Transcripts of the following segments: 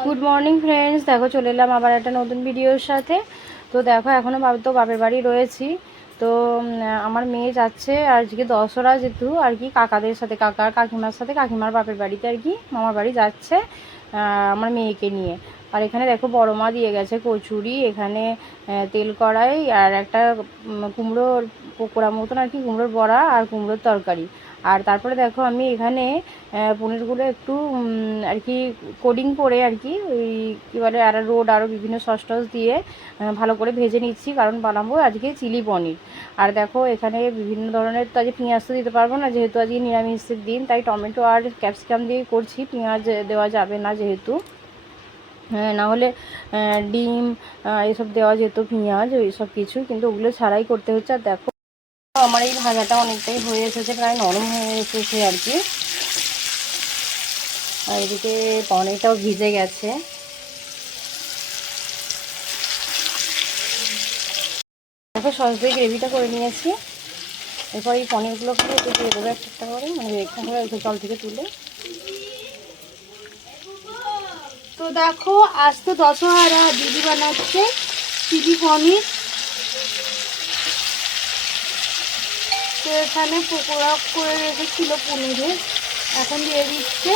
Good morning friends দেখো, চলে এলাম আবার একটা নতুন ভিডিওর সাথে। তো দেখো এখনও তো বাপের বাড়ি রয়েছি। তো আমার মেয়ে যাচ্ছে আজকে দশরা যেহেতু, আর কি কাকাদের সাথে, কাকার কাকিমার সাথে, কাকিমার বাপের বাড়িতে আর কি মামার বাড়ি যাচ্ছে আমার মেয়েকে নিয়ে। আর এখানে দেখো, বড় মা দিয়ে গেছে কচুরি, এখানে তেল কড়াই আর একটা কুমড়োর পোকোড়া মতন আর কি, কুমড়োর বড়া আর কুমড়োর তরকারি। আর তারপরে দেখো আমি এখানে পনিরগুলো একটু আর কি কোডিং করে আর কি, ওই কী বলে, আর রোড আরও বিভিন্ন সস টস দিয়ে ভালো করে ভেজে নিচ্ছি। কারণ বানাবো আজকে চিলি পনির। আর দেখো এখানে বিভিন্ন ধরনের তো আজকে পেঁয়াজ তো দিতে পারব না, যেহেতু আজকে নিরামিষের দিন, তাই টমেটো আর ক্যাপসিকাম দিয়ে করছি। পেঁয়াজ দেওয়া যাবে না যেহেতু। হ্যাঁ না হলে ডিম এসব দেওয়া যেত, পেঁয়াজ এইসব কিছু, কিন্তু ওগুলো ছাড়াই করতে হচ্ছে। আর দেখো আমার এই ভাজাটা অনেকটাই হয়ে এসেছে, প্রায় নরম হয়ে এসেছে আর কি। আর এদিকে পনিরটাও ভিজে গেছে। দেখো সস দিয়ে গ্রেভিটা করে নিয়েছি। এরপর এই পনিরগুলোকে একটু দিয়ে দেবো একটা একটা করে মানে একটা করে জল থেকে তুলে। তো দেখো, আজ তো দশহারা, দিদি বানাচ্ছে চিলি পনির। এখানে পকোড়া করে রেখেছিল পনিরের এখন দিয়ে দিচ্ছে।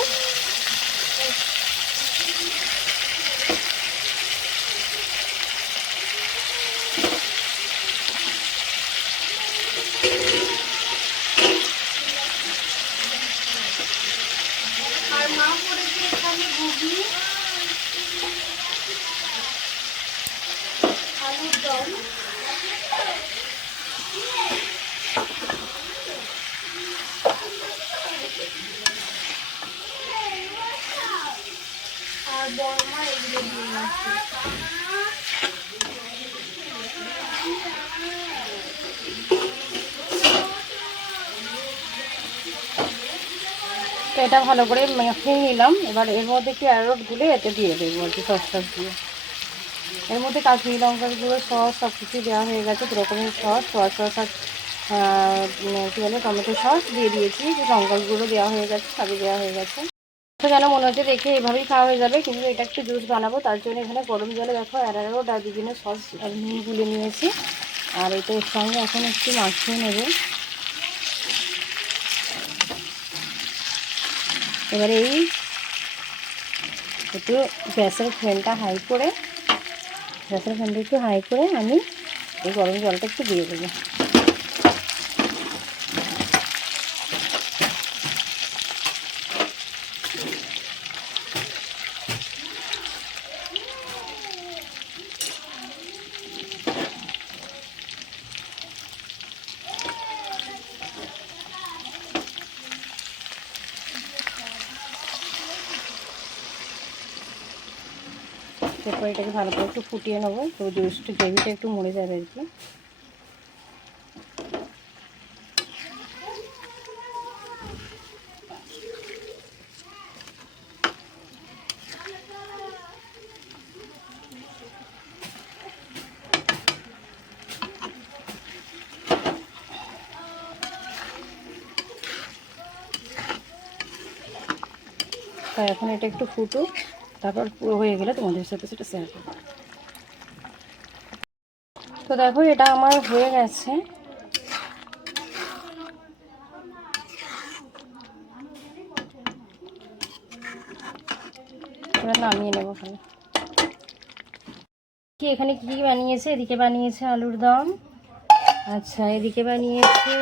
আর মা আলুর দম। এটা ভালো করে মেখে নিলাম। এবার এর মধ্যে একটু অ্যারোট গুলে এতে দিয়ে দেবো আর কি সস দিয়ে। এর মধ্যে কাশ্মীরি লঙ্কার গুঁড়ো, সস সব কিছু দেওয়া হয়ে গেছে, দু রকমের সস সোয়া সস আর কী বলে, টমেটো সস দিয়ে দিয়েছি। যে লঙ্কার গুঁড়ো দেওয়া হয়ে গেছে, সবই দেওয়া হয়ে গেছে। তো যেন মনে হচ্ছে দেখে এভাবেই খাওয়া হয়ে যাবে, কিন্তু এটা একটু জুস বানাবো, তার জন্য এখানে গরম জলে দেখো অ্যারারোট আর বিভিন্ন সস নুন গুলে নিয়েছি। আর এটা এর সঙ্গে এখন একটু মাখিয়ে নেবে। এবারে এই একটু গ্যাসের ফ্লেমটা হাই করে, গ্যাসের ফ্লেমটা একটু হাই করে আমি এই গরম জলটা একটু দিয়ে দেবো। এরপর এটাকে ভালো করে একটু ফুটিয়ে নেব। তো জুসটা গ্রেভিটা একটু মরে যাবে আর কি। এখন এটা একটু ফুটুক। তারপর পুরো হয়ে গেলে তোমাদের সাথে সেটা শেয়ার করব। তো দেখো, এটা আমার হয়ে গেছে। এবার নামিয়ে নেব কি, এখানে কি কি বানিয়েছে? এদিকে বানিয়েছে আলুর দম। আচ্ছা এদিকে বানিয়েছে,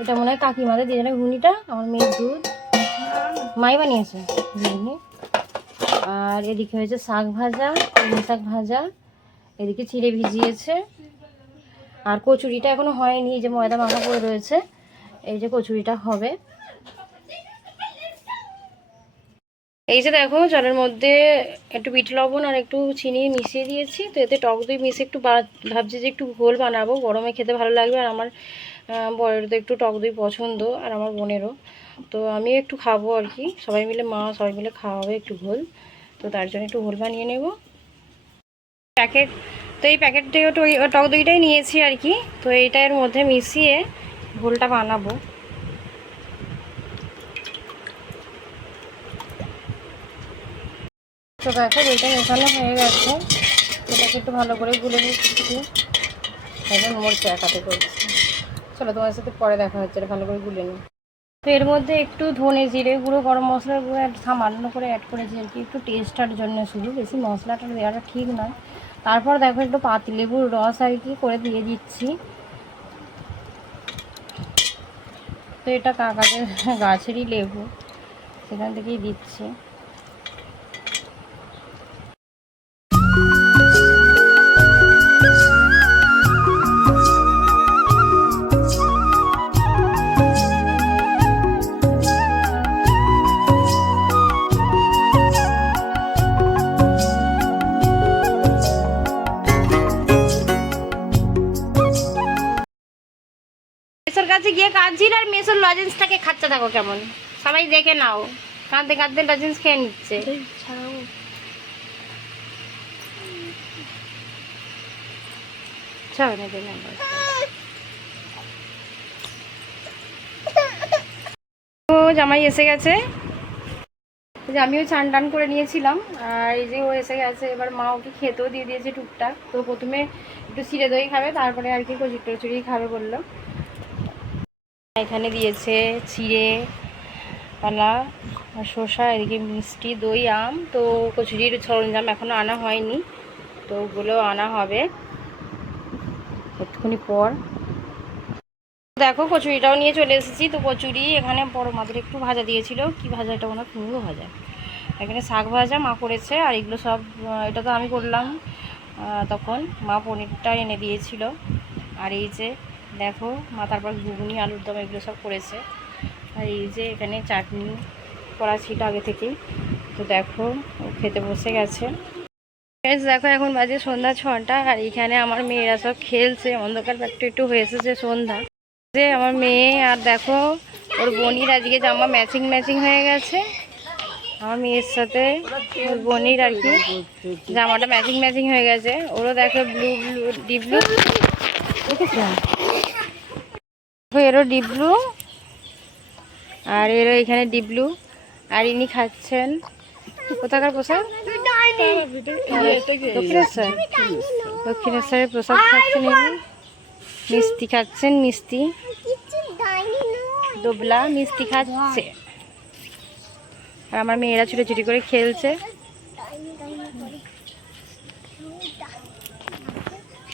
এটা মনে হয় কাকিমাদের, দিয়ে দেবে ঘুগনিটা? আমার মেয়ের দুধ। মাই বানিয়েছে ঘুগনি। আর এদিকে হয়েছে শাক ভাজা কলমি শাক ভাজা, এদিকে চিড়ে ভিজিয়েছে। আর কচুরিটা এখনও হয়নি যে ময়দা মাখা পড়ে রয়েছে, এই যে কচুরিটা হবে। এই যে দেখো, জলের মধ্যে একটু বিট লবণ আর একটু চিনি মিশিয়ে দিয়েছি, তো এতে টক দই মিশিয়ে একটু ভাবছি যে একটু ঘোল বানাবো। গরমে খেতে ভালো লাগবে আর আমার বরের তো একটু টক দই পছন্দ আর আমার বোনেরও। তো আমি একটু খাব আর কি, সবাই মিলে মা সবাই মিলে খাওয়াবে একটু ঘোল। তো তার জন্য একটু ঘোল বানিয়ে নেব। প্যাকেট, তো এই প্যাকেট টক দইটাই নিয়েছি আর কি। তো এইটা এর মধ্যে মিশিয়ে ঘোলটা বানাবো। তো দেখো, দুইটা মেশানো হয়ে গেছে। এটাকে একটু ভালো করে গুলে নিচ্ছি। এখন মরছে একাতে করছি। চলো তোমার সাথে পরে দেখা হচ্ছে, এটা ভালো করে গুলে নিই। তো এর মধ্যে একটু ধনে জিরে গুঁড়ো, গরম মশলার গুঁড়ো সামান্য করে অ্যাড করেছি আর কি। একটু টেস্টার জন্য শুধু, বেশি মশলাটা দেওয়াটা ঠিক নয়। তারপর দেখো একটু পাতিলেবুর রস আর কি করে দিয়ে দিচ্ছি। তো এটা কাকাদের গাছেরই লেবু, সেখান থেকেই দিচ্ছি। গিয়ে কাঁদছিস আর মেসোর লজেন্সটাকে খাচ্ছে থাকো কেমন। সবাই দেখে নাও। কাঁদতে কাঁদতে লজেন্স খেয়ে নিচ্ছে। ও, জামাই এসে গেছে। আমিও চান টান করে নিয়েছিলাম, আর এই যে ও এসে গেছে, এবার মা ওকে খেতেও দিয়ে দিয়েছে টুকটাক। তো প্রথমে একটু চিড়ে দই খাবে, তারপরে আর কি কচুরি টচুরি খাবে বলল। এখানে দিয়েছে চিড়ে, পালা শসা, এদিকে মিষ্টি, দই, আম। তো কচুরির সরঞ্জাম এখনও আনা হয়নি, তো ওগুলো আনা হবে একটুখানি পর। দেখো, কচুরিটাও নিয়ে চলে এসেছি। তো কচুরি এখানে বড় মাদের একটু ভাজা দিয়েছিল। কি ভাজা এটা ওনার কুমড়ো ভাজা। এখানে শাক ভাজা, মা করেছে। আর এগুলো সব এটা তো আমি করলাম তখন। মা পনিরটা এনে দিয়েছিল। আর এই যে দেখো মা তারপর ঘুগনি, আলুর দম, এগুলো সব করেছে। আর এই যে এখানে চাটনি করা ছিল আগে থেকেই। তো দেখো খেতে বসে গেছে। দেখো, এখন বাজে সন্ধ্যা ছটা, আর এখানে আমার মেয়েরা সব খেলছে। অন্ধকার একটু একটু হয়েছে যে সন্ধ্যা। যে আমার মেয়ে, আর দেখো, ওর বোনির আজকে জামা ম্যাচিং ম্যাচিং হয়ে গেছে। আমার মেয়ের সাথে ওর বোনির আর কি জামাটা ম্যাচিং ম্যাচিং হয়ে গেছে। ওরও দেখো ব্লু ব্লু ডিপ ব্লু দেখেছ দেখো এরও ডিপ ব্লু। আর এরও এখানে ডিপ ব্লু। আর ইনি খাচ্ছেন। কোথাকার প্রসাদ? দক্ষিণেশ্বর। দক্ষিণেশ্বরের প্রসাদ খাচ্ছেন ইনি। মিষ্টি খাচ্ছেন মিষ্টি। দোবলা মিষ্টি খাচ্ছে। আর আমার মেয়েরা ছুটোছুটি করে খেলছে।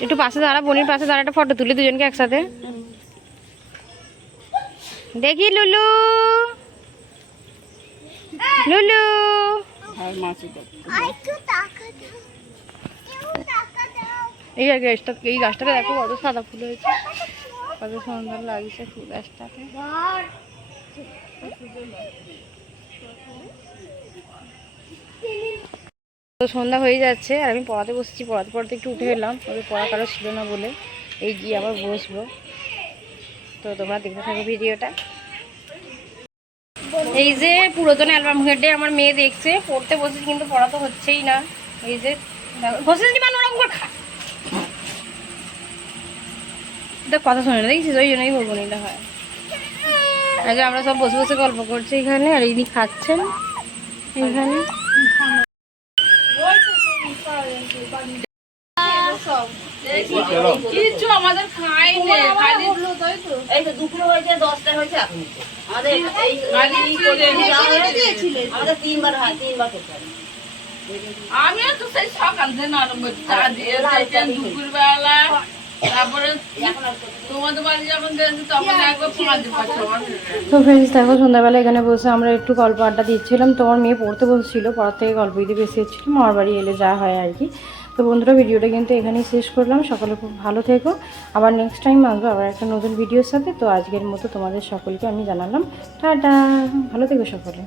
একটু পাশে দাঁড়া, বোনের পাশে দাঁড়া, একটা ফটো তুলি দুজনকে একসাথে। দেখি লুলু। লুলু। এই আর গাছটা এই গাছটাকে দেখো কত সাদা ফুল হয়েছে। কত সুন্দর লাগছে ফুল গাছটাকে তো সন্ধ্যা হয়ে যাচ্ছে আর আমি পড়াতে বসেছি পড়াতে পড়াতে একটু উঠে এলাম। ওদের পড়া কারও ছিল না বলে এই গিয়ে আবার বসবো। তো তোমরা দেখতে থাকো ভিডিওটা। এই যে পুরাতন অ্যালবাম ঘেটে আমার মেয়ে দেখছে, পড়তে বসেছি, কিন্তু পড়া তো হচ্ছেই না। এই যে বসেছি মানে ওরকম করে খা। কথা শোনে না, দেখছিস? ওই জন্যই বলব না হয়। যে আমরা সব বসে বসে গল্প করছি এখানে, আর ইনি খাচ্ছেন এখানে। কিছু আমাদের খাই এই তো দুপুর হয়েছে দশটা হয়েছে। এখন আমাদের এই- এই- খালি এই- চিড়ে এই- চিড়ে দিয়েছিলে। আমাদের তিনবার হয় তিনবার খেতে হবে। আমিও তো সেই সকাল থেকে নরম চা দিয়ে দিয়েছেন দুপুরবেলা তারপরে তোমাদের বাড়ি যখন দিয়েছি তখন একবার পাঁচ বছর তো ফ্রেন্ডস দেখো সন্ধ্যাবেলা এখানে বসে আমরা একটু গল্প আড্ডা দিচ্ছিলাম। তোমার মেয়ে পড়তে বসছিল পড়ার থেকে গল্প দিতে বেশি হচ্ছিল। মামার বাড়ি এলে যা হয় আর কি। তো বন্ধুরা, ভিডিওটা কিন্তু এখানেই শেষ করলাম। সকলে খুব ভালো থেকো। আবার নেক্সট টাইম আসব আবার একটা নতুন ভিডিওর সাথে। তো আজকের মতো তোমাদের সকলকে আমি জানালাম, টাটা। ভালো থেকো সকলে।